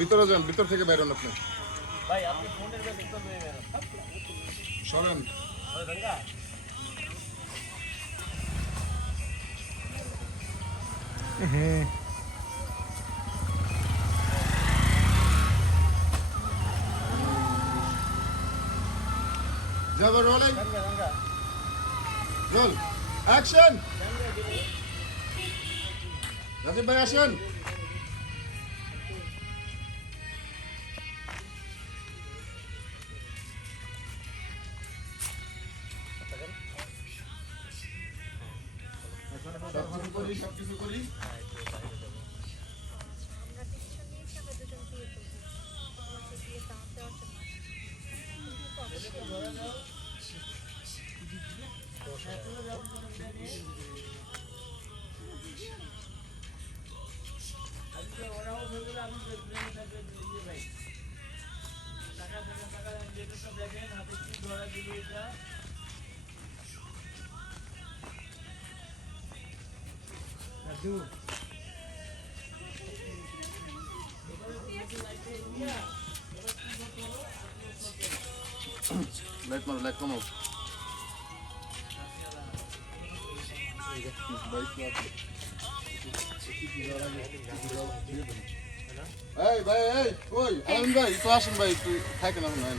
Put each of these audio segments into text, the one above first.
ভিতরে যান ভিতর থেকে বেরোন আপনি। ভাই ফোনের সরেন। হ্যাঁ। রাজীব ভাই আসেন। লাইট মারো লাইট কমাও এই ভাই এই ওই আলম ভাই একটু আসেন ভাই একটু থাকেন এখন আইন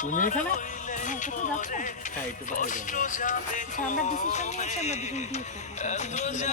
তুমি এখানে? হ্যাঁ হ্যাঁ একটু বাইরে যাব। আচ্ছা আমরা ডিসিশন নিয়েছি আমরা দুজন বিয়ে করব। দুজন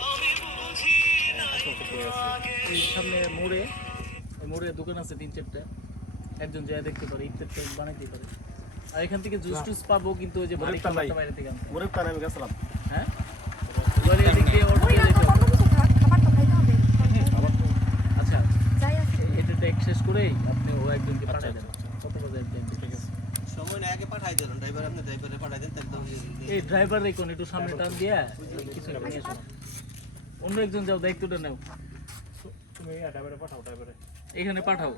এই সামনে মোড়ে মোড়ে দোকান আছে তিন চারটা। একজন যায় দেখতে পারে ইফতার টাইম বানাইতে পারে। আর এখান থেকে জুস টুস পাবো কিন্তু ওই যে খাবারটা বাইরে থেকে আনতে। গরিব তার আমি গেছিলাম। হ্যাঁ? এবারে এদিক দিয়ে দিয়ে যেতে হবে। আচ্ছা এটা টেক শেষ করেই আপনি ও একজনকে পাঠিয়ে দেন কত বাজে একজন ঠিক আছে। সময় না আগে পাঠাই দিলেন ড্রাইভার আপনি ড্রাইভারে পাঠাই দেন তাহলে এই ড্রাইভার রেখুন একটু সামনে টান দিয়া কিছু আসো অন্য একজন যাও দায়িত্বটা নাও। তুমি ড্রাইভারে পাঠাও ড্রাইভারে এখানে পাঠাও।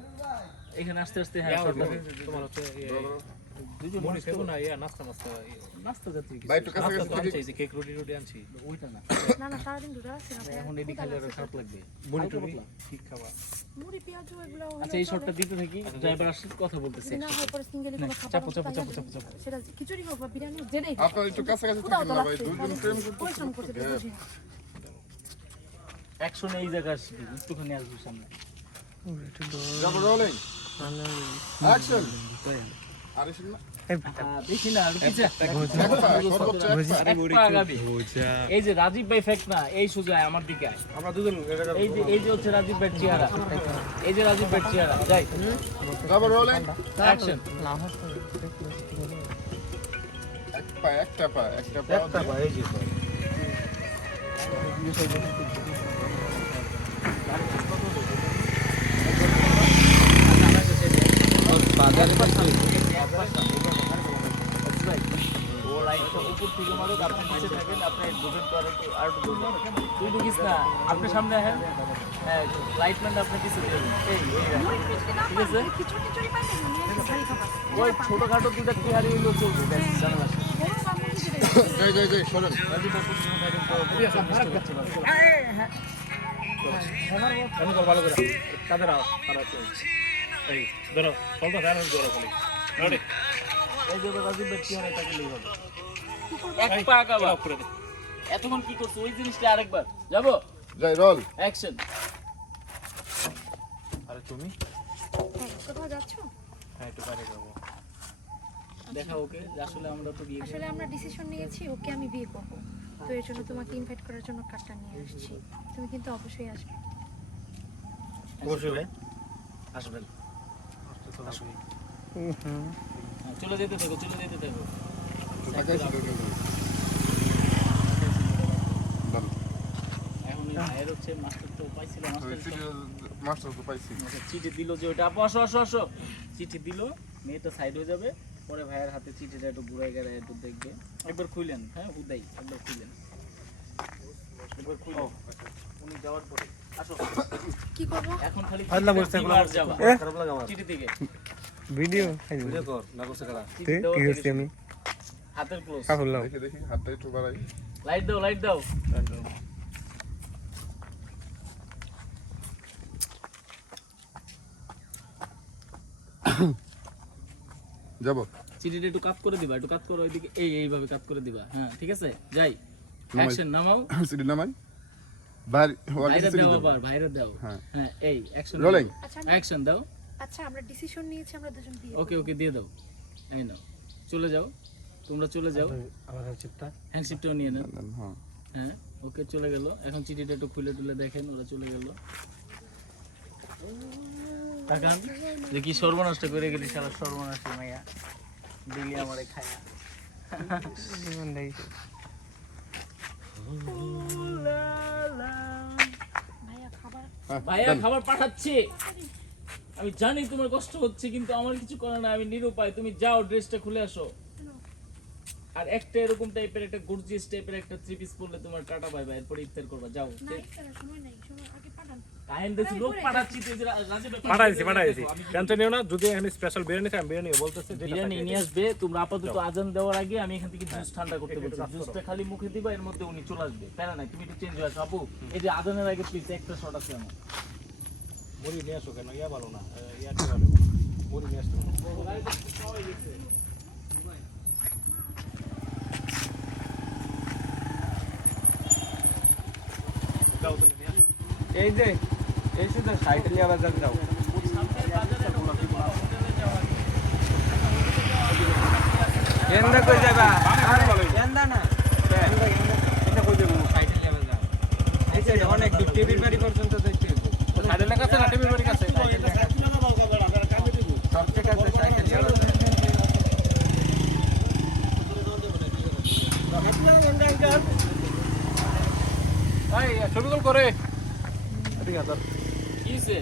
এখানে আস্তে আস্তে হ্যাঁ তোমার হচ্ছে দুজন নাস্তা না ইয়া নাস্তা মাস্তা নাস্তা জাতীয় ভাই একটু কাছে কাছে তো আনছি কেক রুটি রুটি আনছি। ওইটা না। না না সারাদিন ঘুরে আসছি না এখন এদিকে খাইলে ওটা খারাপ লাগবে। বড়ি হালকা ঠিক খাবার মুড়ি পেঁয়াজ এগুলো আচ্ছা এই শর্টটা দিতে থাকি ড্রাইভার আসলে কথা বলতেছি। না হয় পরে সিঙ্গেলি কোনো খাবার চাপো, চাপো, চাপো, চাপো, চাপো। সেটা খিচুড়ি হোক বা বিরিয়ানি হোক যেটাই হোক। আপনার একটু কাছাকাছি ক্ষুধাও থাকেন না ভাই দুজন প্রেম করতে পরিশ্রম এই জায়গা একটুখানি আসব সামনে। একটা একটা, একটা। এই যে রাজীব ভাই ফেক না এই সোজা আমার দিকে আমরা দুজন এই যে এই যে হচ্ছে রাজীব ভাই চেহারা। এই যে রাজীব ভাই চেহারা যাই। যাব অ্যাকশন এক পা একটা পা একটা পা। এই যে। আপনি সামনে আসেন হ্যাঁ লাইট ম্যান কিছু। ঠিক আছে ওই ছোটখাটো দুটা চলবে যাই সরেন রাজীব ভাই পশ্চিমে থাকেন তো বুঝতে পারছি ভালো। কর তাদের তারা এই ধরো ফলটা ধ্যান ধরো খালি। রেডি এই যে রাজীব ভাই টিহারি তাকে লিখে হবে। এক পা আগাবা করে দে। এতক্ষণ কি করছ? ওই জিনিসটা আরেকবার। যাব? যাই রল। অ্যাকশন আরে তুমি? কোথাও যাচ্ছো? হ্যাঁ একটু বাইরে যাব। দেখা ওকে আসলে আমরা তো বিয়ে আসলে আমরা ডিসিশন নিয়েছি ওকে আমি বিয়ে করব। তো এর জন্য তোমাকে ইনভাইট করার জন্য কার্ডটা নিয়ে আসছি। তুমি কিন্তু অবশ্যই আসবে। অবশ্যই আসবেন। চলে যেতে থাকো চলে যেতে থাকো আচ্ছা, চিঠি দিল যে ওটা আপু আসো আসো আসো। চিঠি দিল মেয়েটা সাইড হয়ে যাবে। পরে ভাইয়ের হাতে চিঠিটা একটু ঘুরাই গেড়ে একটু দেখবে। একবার খুইলেন হ্যাঁ হুদাই একবার খুইলেন। একবার খুইলেন। উনি যাওয়ার পরে। কি করব? এখন খালি আল্লাহ চিঠিটা বলছে, দিবার খারাপ লাগে আমার। চিঠি থেকে ভিডিও ভিডিও কর লাগছে কারা? কি হচ্ছে আমি? হাতের ক্লোজ কাপড় লাও। দেখি দেখি হাতটা একটু বাড়াই। লাইট দাও লাইট দাও। যাব। চিঠিটা একটু কাট করে দিবা একটু কাট করো ওইদিকে এই এইভাবে কাট করে দিবা। হ্যাঁ ঠিক আছে? যাই। অ্যাকশন নামাও। সিডি নামাই। Action Rolling. আচ্ছা অ্যাকশন দাও। আচ্ছা আমরা ডিসিশন নিয়েছি আমরা দুজন বিয়ে ওকে ওকে দিয়ে দাও। এই নাও। চলে যাও। তোমরা চলে যাও। আমার চিপটা হ্যান্ডশিপটাও নিয়ে নেন হ্যাঁ হ্যাঁ। ওকে চলে গেল। এখন চিঠিটা একটু খুলে টুলে দেখেন ওরা চলে গেল। তাকান যে কি সর্বনাশটা করে গেলি সারা সর্বনাশ মাইয়া। দিলি আমারে খায়া। ভাইয়া খাবার হ্যাঁ. খাবার পাঠাচ্ছে। আমি জানি তোমার কষ্ট হচ্ছে কিন্তু আমার কিছু করার না আমি নিরুপায়। তুমি যাও ড্রেসটা খুলে আসো। আর একটা এরকম টাইপের একটা গর্জিয়াস টাইপের একটা থ্রি পিস পরলে তোমার টাটা বাই বাই এরপর ইফতার করবা। যাও না সময় নাই সময় আগে পাঠান। পাঠাইছি পাঠাইছি টেনশন নিও না যদি এখানে স্পেশাল বিরিয়ানি খাই বিরিয়ানি বলতেছে বিরিয়ানি নিয়ে আসবে তোমরা আপাতত আজান দেওয়ার আগে আমি এখান থেকে জুস ঠান্ডা করতে বলছি। জুসটা খালি মুখে দিবা এর মধ্যে উনি চলে আসবে। প্যারা নাই তুমি একটু চেঞ্জ হয়ে আপু এই যে আজানের আগে প্লিজ একটা শট আছে আমার। মুড়ি নিয়ে আসো কেন? ইয়া ভালো না। ইয়া ঠিক ভালো মুড়ি নিয়ে আসতে। এই যে এই শুধু সাইকেল নিয়ে বাজার যাও। এন্দা কই যাবা? এন্দা না। এটা কই যাব? সাইকেল নিয়ে বাজার এই যে অনেক দূর টিভির বাড়ি পর্যন্ত দেখতে না টিভির বাড়ি কাছে সবচেয়ে কাছে সাইকেল বাজার ছবি কল করে। ঠিক আছে। কি হইছে?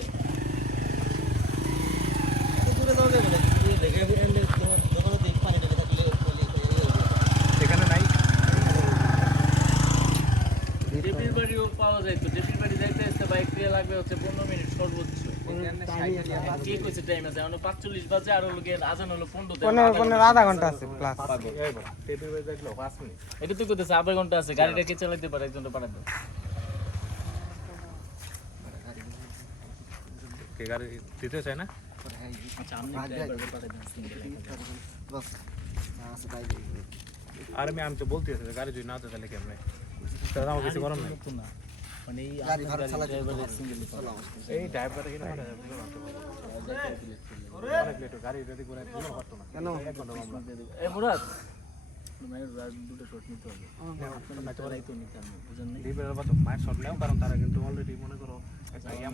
এখানে নাই। ডেপির বাড়িও পাওয়া যায় তো। ডেপির বাড়ি যাইতে আসতে বাইক দিয়ে লাগবে হচ্ছে পনেরো মিনিট সর্বোচ্চ। কি কইছে টাইম আছে এখন পাঁচচল্লিশ বাজে আর লোকের আজান হলো পনেরো পনেরো পনেরো আধা ঘণ্টা আছে প্লাস এটা তুই কইতেছে আধা ঘণ্টা আছে। গাড়িটা কে চালাইতে পারে? একজনটা পাঠাতে কে গাড়ি দিতে চায় না আর আমি আমি তো বলতে গাড়ি যদি না তো তাহলে কেমনে তাহলে আমার কিছু করার নাই মানে এই ড্রাইভার কিনা না রাত দুটো শট নিতে হবে। আপনার তোরাই তো নিতে হবে বুঝেন মায়ের শট নেও কারণ তারা কিন্তু অলরেডি মনে করো ইয়া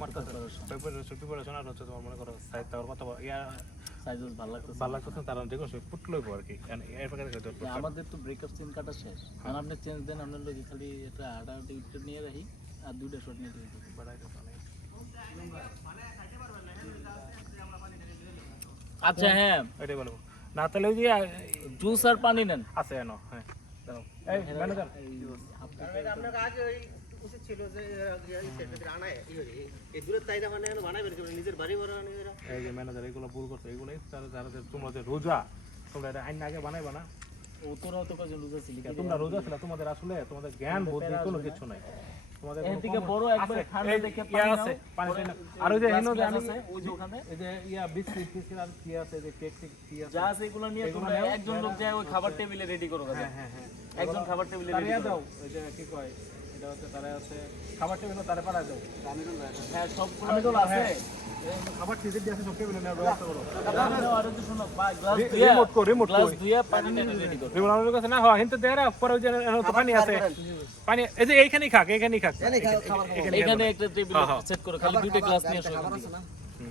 প্রিপারেশন আর হচ্ছে তোমার মনে করো সাইড তাওয়ার কথা ইয়া সাইজ ভালো লাগতেছে ভালো লাগতেছে তারা পুট লইবো আর কি। দেখো আমাদের তো ব্রেকআপ সিন কাটা শেষ। আর আপনি চেঞ্জ দেন আপনার লোকে খালি একটা আটা উইকেট নিয়ে রাখি আর দুইটা শট নিয়ে দিই আচ্ছা হ্যাঁ। এটাই বলব। না তাহলে ওই যে জুস আর পানি নেন। আছে এনো হ্যাঁ। এই ম্যানেজার। আপনাকে আগে ওই উচিত ছিল যে আনায়। এই দূরের তাইরা মানে বানাই বেরিয়েছে নিজের বাড়ি বানানো এই যে ম্যানেজার এগুলো ভুল করছ এগুলো ইফতারে যারা যে তোমরা যে রোজা তোমরা এটা আইন আগে বানাইবা না? রোজা ছিলি তোমরা রোজা ছিল তোমাদের আসলে তোমাদের জ্ঞান বুদ্ধি কোনো কিছু নাই। তোমাদের এর কোনো থেকে common- বড় একবারে ঠান্ডা দেখে পানি আছে, পানি আর ওই যে হেনো যে আমি ওই যে ওখানে এই যে ইয়া বিস্কিট টিস্কিট আর কি আছে যে কেক টেক কি আছে? যা আছে এগুলো নিয়ে তোমরা একজন লোক যায় ওই খাবার টেবিলে রেডি করো হ্যাঁ হ্যাঁ হ্যাঁ। একজন খাবার টেবিলে রেডি দাও। ওই যে কি কয় এটা হচ্ছে তারা আছে। খাবার টেবিলে তারা পাড়া দাও। হ্যাঁ সবগুলো আমি তো আছে। খাবার টিজে দিয়ে আছে সব টেবিলে ব্যবস্থা করো। আর ওই যে শোনো গ্লাস রি- রিমোট কো, রিমোট গ্লাস কই? পানি রেডি করো। রিমোট আমাদের কাছে না হয় কিন্তু দেরা পরে যে তো পানি আছে। পানি এই যে এইখানেই খাক এইখানেই খাক। এখানে এখানে একটা টেবিল। সেট করো খালি দুটো গ্লাস নিয়ে আসো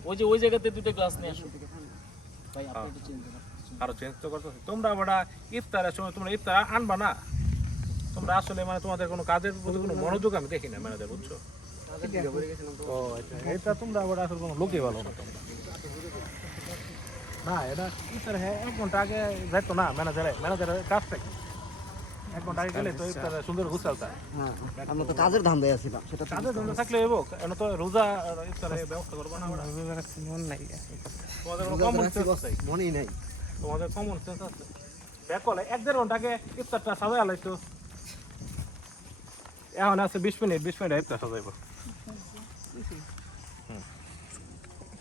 ওই যে ওই জায়গাতে দুটো গ্লাস নিয়ে আসো। ভাই আপনি একটু চেঞ্জ করুন আরও চেঞ্জ তো করতেছে। তোমরা বড়া ইফতারের সময় তোমরা ইফতার আনবা না? তোমরা আসলে মানে তোমাদের কোনো কাজের প্রতি কোনো মনোযোগ আমি দেখি না ম্যানেজার বুঝছ? আচ্ছা এটা তোমরা আসলে কোনো লোকই ভালো না না এটা ইফতার হ্যাঁ এক ঘণ্টা আগে যাইতো না ম্যানেজারে ম্যানেজারের কাজটা কি সুন্দর হ্যাঁ রোজা করব মন নাই তোমাদের নাই তোমাদের এক দেড় ঘণ্টা আগে সাজাই এখন আছে বিশ মিনিট বিশ মিনিট ইফতার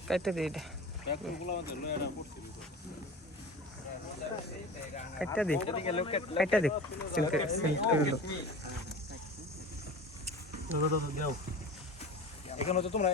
কাইটা দে এটা। কাইটা দে কাইটা দে তোমরা